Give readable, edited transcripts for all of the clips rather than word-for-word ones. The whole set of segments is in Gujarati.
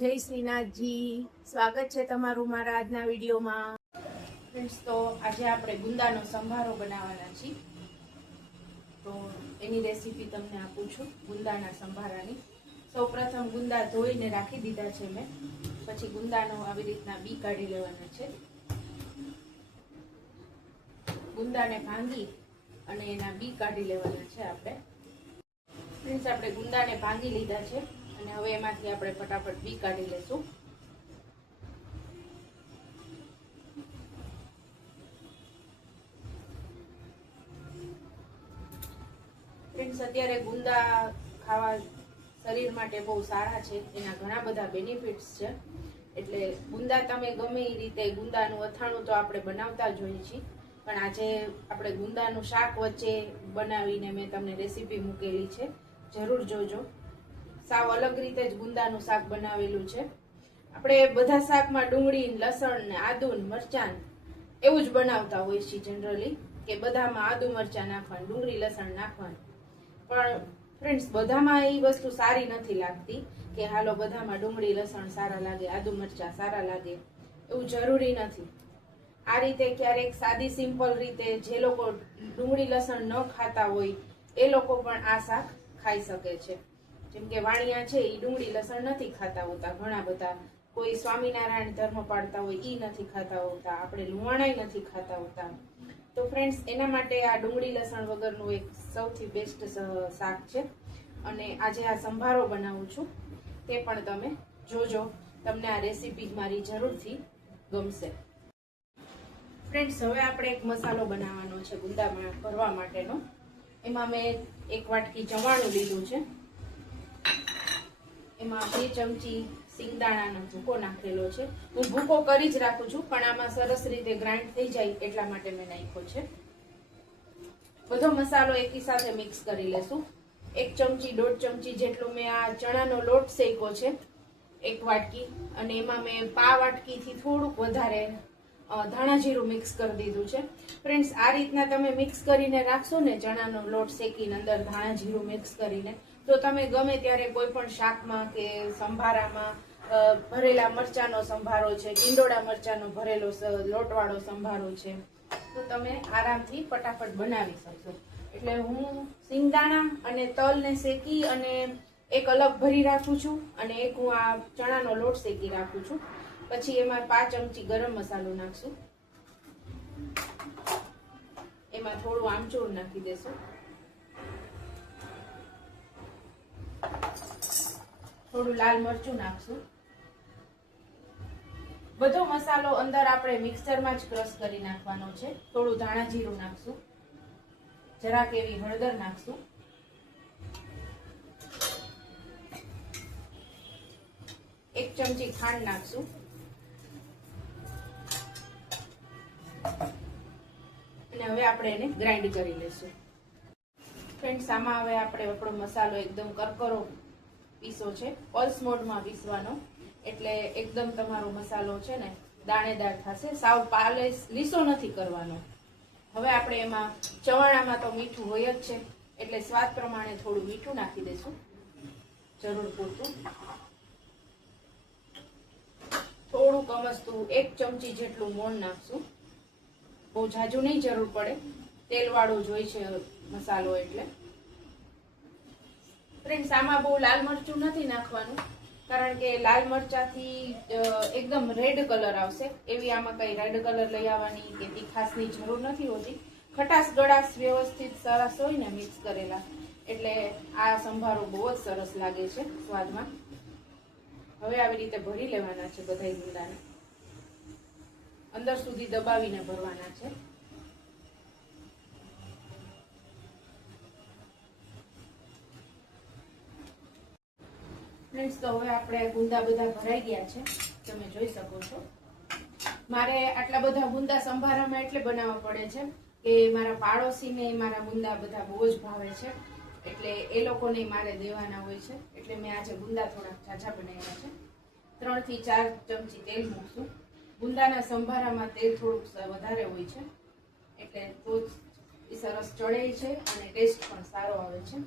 જય શ્રીનાથજી, સ્વાગત છે તમારું મારા આજના વિડીયોમાં. ફ્રેન્ડ્સ, તો આજે આપણે ગુંદાનો સંભારો બનાવવાના છીએ. તો એની રેસીપી તમને આપું છું, ગુંદાના સંભારાની. સૌપ્રથમ ગુંદા ધોઈને રાખી દીધા છે મેં. પછી ગુંદાનો આવી રીતના બી કાઢી લેવાનો છે. ગુંદાને ભાંગી અને એના બી કાઢી લેવાના છે આપણે. ફ્રેન્ડ્સ, આપણે ગુંદાને ભાંગી લીધા છે અને હવે એમાંથી આપણે ફટાફટ બી કાઢી લેશું. ફ્રેન્ડ્સ, અત્યારે ગુંદા ખાવા શરીર માટે બહુ સારા છે, એના ઘણા બધા બેનિફિટ્સ છે. એટલે ગુંદા તમે ગમે એ રીતે, ગુંદાનું અથાણું તો આપણે બનાવતા જ હોઈએ છીએ, પણ આજે આપણે ગુંદાનું શાક વચ્ચે બનાવીને મેં તમને રેસીપી મૂકેલી છે, જરૂર જોજો. સાવ અલગ રીતે જ ગુંદાનું શાક બનાવેલું છે. આપણે બધા શાકમાં ડુંગળી, લસણ ને આદુ, મરચાં એવું જ બનાવતા હોય છે જનરલી, કે બધામાં આદુ મરચાં નાખવાનું, ડુંગળી લસણ નાખવાનું. પણ ફ્રેન્ડ્સ, બધામાં એ વસ્તુ સારી નથી લાગતી કે હાલો બધામાં ડુંગળી લસણ સારા લાગે, આદુ મરચાં સારા લાગે, એવું જરૂરી નથી. આ રીતે ક્યારેક સાદી સિમ્પલ રીતે જે લોકો ડુંગળી લસણ ન ખાતા હોય એ લોકો પણ આ શાક ખાઈ શકે છે. જેમ કે વાણિયા છે, એ ડુંગળી લસણ નથી ખાતા હોતા, ઘણા બધા. કોઈ સ્વામિનારાયણ ધર્મ પાળતા હોય એ નથી ખાતા હોતા, આપણે લુહાણાય નથી ખાતા હોતા. તો ફ્રેન્ડ્સ, એના માટે આ ડુંગળી લસણ વગરનું એક સૌથી બેસ્ટ શાક છે. અને આજે આ સંભારો બનાવું છું, તે પણ તમે જોજો. તમને આ રેસીપી મારી જરૂરથી ગમશે. ફ્રેન્ડ્સ, હવે આપણે એક મસાલો બનાવવાનો છે ગુંદામાં ભરવા માટેનો. એમાં મેં 1 વાટકી ચવાણું લીધું છે. એમાં 2 ચમચી સિંગદાણાનો ભૂકો નાખેલો છે. હું ભૂકો કરી જ રાખું છું, પણ આમાં સરસ રીતે ગ્રાઇન્ડ થઈ જાય એટલા માટે મેં નાખ્યો છે. બધો મસાલો એકી સાથે મિક્સ કરી લેશું. 1 ચમચી 1.5 ચમચી જેટલો મેં આ ચણાનો લોટ શેક્યો છે, 1 વાટકી. અને એમાં મેં પા વાટકીથી થોડુંક વધારે ધાણા જીરું મિક્સ કરી દીધું છે. ફ્રેન્ડ્સ, આ રીતના તમે મિક્સ કરીને રાખશો ને, ચણાનો લોટ શેકીને અંદર ધાણા જીરું મિક્સ કરીને, તો તમે ગમે ત્યારે કોઈ પણ શાકમાં કે સંભારામાં, ભરેલા મરચાનો સંભારો છે, ટીંડોળા મરચાનો ભરેલો લોટવાળો સંભારો છે, તો તમે આરામથી ફટાફટ બનાવી શકશો. એટલે હું સિંગદાણા અને તલને શેકી અને એક અલગ ભરી રાખું છું, અને એક હું આ ચણાનો લોટ શેકી રાખું છું. પછી એમાં 5 ચમચી ગરમ મસાલો નાખશું. એમાં થોડું આમચૂર નાખી દેશું. થોડું લાલ મરચું નાખશું. બધો મસાલો અંદર આપણે મિક્સરમાં જ ક્રશ કરી નાખવાનો છે. થોડું ધાણા જીરું નાખશું. જરાક એવી હળદર નાખશું. 1 ચમચી ખાંડ નાખશું. અને હવે આપણે એને ગ્રાઇન્ડ કરી લેશું. ફ્રેન્ડ્સ, આમાં હવે આપણે આપણો મસાલો એકદમ કરકરો પીસો છે. પલ્સ મોડમાં પીસવાનો, એટલે એકદમ તમારો મસાલો છે ને દાણેદાર થશે. સાવ પાલિશ લીસો નથી કરવાનો. હવે આપણે એમાં ચવાણામાં તો મીઠું હોય જ છે, એટલે સ્વાદ પ્રમાણે થોડું મીઠું નાખી દઈશું, જરૂર પૂરતું. થોડું કમસતું 1 ચમચી જેટલું મોણ નાખશું. બહુ જાજુ નહીં જરૂર પડે, તેલવાળું જ હોય છે મસાલો એટલે. ફ્રેન્ડ્સ, આમાં બહુ લાલ મરચું નથી નાખવાનું, કારણ કે લાલ મરચાથી એકદમ રેડ કલર આવશે. એવી આમાં કઈ રેડ કલર લઈ આવવાની કે તીખાસની જરૂર નથી હોતી. ખટાશ ગળાશ વ્યવસ્થિત સરસ હોય ને મિક્સ કરેલા, એટલે આ સંભારો બહુ જ સરસ લાગે છે સ્વાદમાં. હવે આવી રીતે ભરી લેવાના છે બધા ગુંદાને, અંદર સુધી દબાવીને ભરવાના છે. ફ્રેન્ડ્સ, તો હવે આપણે ગુંદા બધા ભરાઈ ગયા છે, તમે જોઈ શકો છો. મારે આટલા બધા ગુંદા સંભારામાં એટલે બનાવવા પડે છે કે મારા પાડોશીને મારા ગુંદા બધા બહુ જ ભાવે છે, એટલે એ લોકોને મારે દેવાના હોય છે. એટલે મેં આજે ગુંદા થોડાક ઝાઝા બનાવ્યા છે. 3 થી 4 ચમચી તેલ મૂકશું. ગુંદાના સંભારામાં તેલ થોડુંક વધારે હોય છે, એટલે તો જ સરસ ચડે છે અને ટેસ્ટ પણ સારો આવે છે.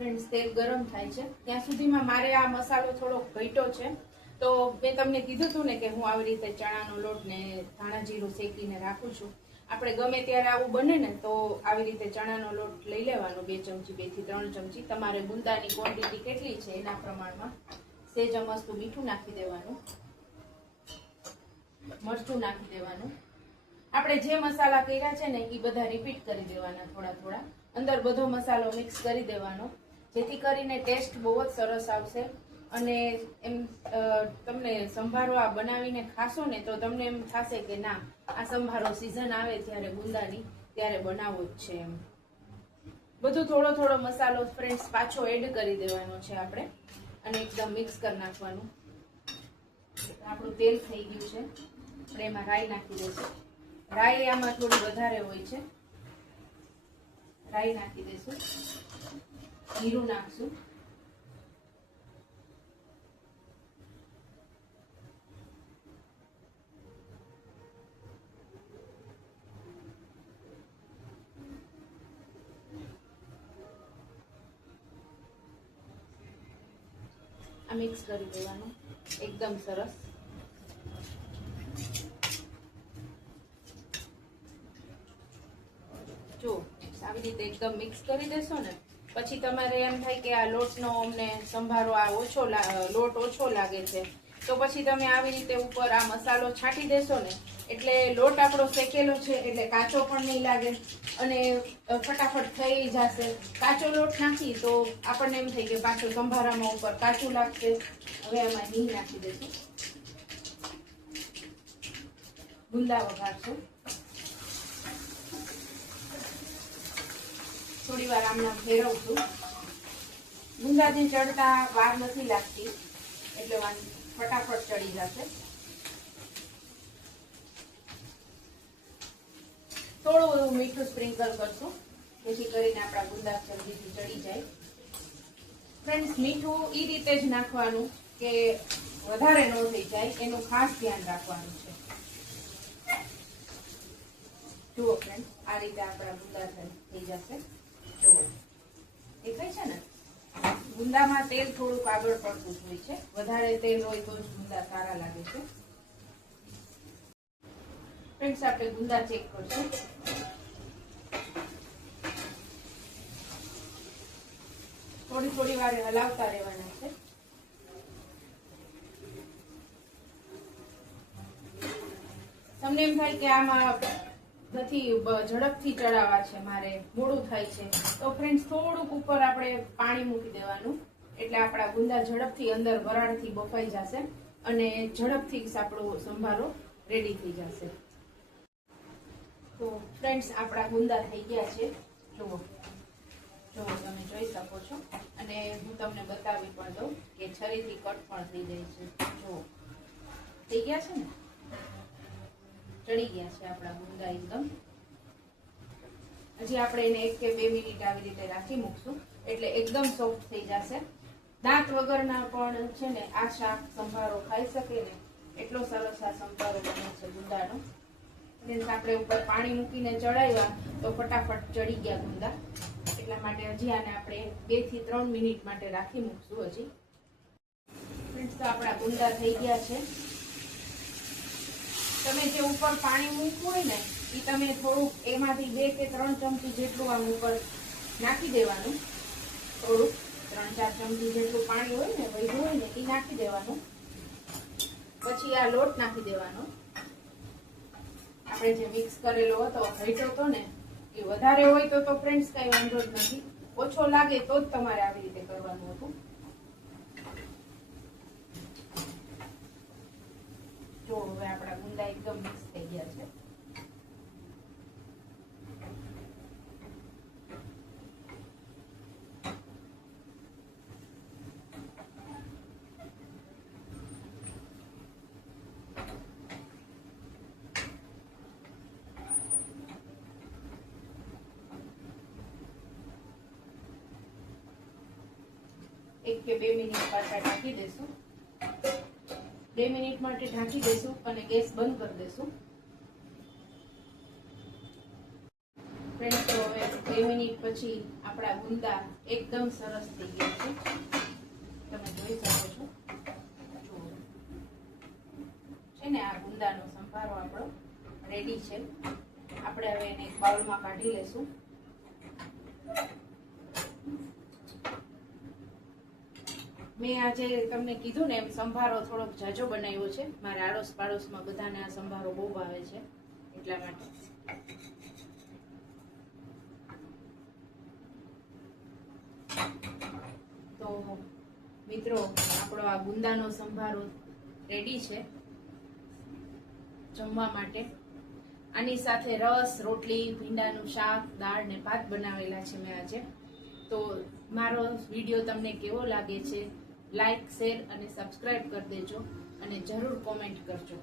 ફ્રેન્ડ્સ તેલ ગરમ થાય છે ત્યાં સુધીમાં મારે આ મસાલો થોડો ઘટ્યો છે. તો મેં તમને કીધું હતું ને કે હું આવી રીતે ચણાનો લોટ ને ધાણા જીરું શેકીને રાખું છું. આપણે ગમે ત્યારે આવું બને ને તો આવી રીતે ચણાનો લોટ લઈ લેવાનો 2 ચમચી 2 થી 3 ચમચી. તમારે ગુંદાની ક્વોન્ટિટી કેટલી છે એના પ્રમાણમાં સેજ મસ્તું મીઠું નાખી દેવાનું, મરચું નાખી દેવાનું. આપણે જે મસાલા કર્યા છે ને એ બધા રિપીટ કરી દેવાના થોડા થોડા. અંદર બધો મસાલો મિક્સ કરી દેવાનો જેથી કરીને ટેસ્ટ બહુ જ સરસ આવશે. અને એમ તમને સંભારો આ બનાવીને ખાશો ને તો તમને એમ થશે કે ના આ સંભારો સીઝન આવે ત્યારે ગુંદાની ત્યારે બનાવવો જ છે એમ. બધું થોડો થોડો મસાલો ફ્રેન્ડ્સ પાછો એડ કરી દેવાનો છે આપણે અને એકદમ મિક્સ કરી નાખવાનું. આપણું તેલ થઈ ગયું છે. આપણે એમાં રાઈ નાખી દઈશું. રાઈ આમાં થોડી વધારે હોય છે. રાઈ નાખી દઈશું. જીરું નાખશું. આ મિક્સ કરી દેવાનું એકદમ સરસ. જો આવી રીતે એકદમ મિક્સ કરી દેશો ને પછી તમારે એમ થાય કે આ લોટનો અમને સંભારો આ લોટ ઓછો લાગે છે તો પછી તમે આવી રીતે ઉપર આ મસાલો છાંટી દેશો ને એટલે લોટ આપણો શેકેલો છે એટલે કાચો પણ નહીં લાગે અને ફટાફટ થઈ જશે. કાચો લોટ નાખી તો આપણને એમ થાય કે પાછો સંભારામાં ઉપર કાચું લાગશે. હવે આમાં ઘી નાખી દઈશું. ગુંદા વઘારશું. થોડી વાર આમના ફેરવશું. ગુંદાથી ચડતા વાર નથી લાગતી એટલે ફટાફટ ચડી જશે. થોડું એવું મીઠું સ્પ્રિંકલ કરશું જેથી કરીને આપણા ગુંદા જલ્દીથી ચડી જાય. ફ્રેન્ડ્સ મીઠું એ રીતે જ નાખવાનું કે વધારે ન થઈ જાય એનું ખાસ ધ્યાન રાખવાનું છે. જુઓ ફ્રેન્ડ આ રીતે આપણા ગુંદા થઈ જશે. જુઓ દેખાય છે ને ગુંદામાં તેલ થોડુંક આગળ પડતું હોય છે. વધારે તેલ હોય તો જ ગુંદા સારા લાગે છે. ફ્રેન્ડ્સ આપણે ગુંદા ચેક કરશું. થોડી થોડી વાર હલાવતા રહેવાના છે. તમને એમ થાય કે આમાં નથી ઝડપથી ચડાવવા છે મારે મોડું થાય છે તો ફ્રેન્ડ્સ થોડુંક ઉપર આપણે પાણી મૂકી દેવાનું એટલે આપણા ગુંદા ઝડપથી અંદર વરાળથી બફાઈ જશે અને ઝડપથી આપણો સંભારો રેડી થઈ જશે. તો ફ્રેન્ડ્સ આપણા ગુંદા થઈ ગયા છે. જુઓ તમે જોઈ શકો છો અને હું તમને બતાવી પણ દઉં કે છરીથી કટ પણ થઈ જાય છે. જુઓ થઈ ગયા છે ને, ચડી ગયા છે આપણા ગુંદા એકદમ. હજી આપણે એને 1 કે 2 મિનિટ આવી રીતે રાખી મૂકશું એટલે એકદમ સોફ્ટ થઈ જશે. દાંત વગરના પણ છે ને આ શાક સંભારો ખાઈ શકે ને એટલો સરસ આ સંભારો બને છે ગુંદાનો. આપણે ઉપર પાણી મૂકીને ચડાવ્યા તો ફટાફટ ચડી ગયા ગુંદા. એટલા માટે હજી આને આપણે 2 થી 3 મિનિટ માટે રાખી મૂકશું. હજી ફ્રેન્ડ્સ તો આપણા ગુંદા થઈ ગયા છે. તમે જે ઉપર પાણી મૂકવું હોય ને એ તમે થોડુંક એમાંથી 2 કે 3 ચમચી જેટલું આમ ઉપર નાખી દેવાનું. થોડુંક 3-4 ચમચી જેટલું પાણી હોય ને વધ્યું હોય ને એ નાખી દેવાનું. પછી આ લોટ નાખી દેવાનો. આપણે જે મિક્સ કરેલો હતો ઘટ્યો હતો ને એ વધારે હોય તો ફ્રેન્ડ્સ કઈ વાંધો જ નથી. ઓછો લાગે તો જ તમારે આવી રીતે કરવાનું હતું. જો હવે આપણા ગુંદા એકદમ મિક્સ થઈ ગયા છે. એક કે 2 મિનિટ પાછા ઢાંકી દેશું. 2 મિનિટ માટે ઢાંકી દેશું અને ગેસ બંધ કરી દેશું. ફ્રેન્ડ્સ તો હવે 2 મિનિટ પછી આપણા ગુંદા એકદમ સરસ થઈ ગયા છે. તમે જોઈ શકો છો. જુઓ છે ને, આ ગુંદાનો સંભારો આપણો રેડી છે. આપણે હવે એને એક બાઉલમાં કાઢી લેશું. મેં આજે તમને કીધું ને એમ સંભારો થોડોક જાજો બનાવ્યો છે. મારા આડોશ પાડોશમાં બધાને આ સંભારો બહુ ભાવે છે, એટલા માટે. તો મિત્રો, આપણો આ ગુંદાનો સંભારો રેડી છે જમવા માટે. આની સાથે રસ, રોટલી, ભીંડાનું શાક, દાળ ને ભાત બનાવેલા છે મેં આજે. તો મારો વિડીયો તમને કેવો લાગે છે, લાઈક, શેર અને સબસ્ક્રાઇબ કરી દેજો અને જરૂર કોમેન્ટ કરજો.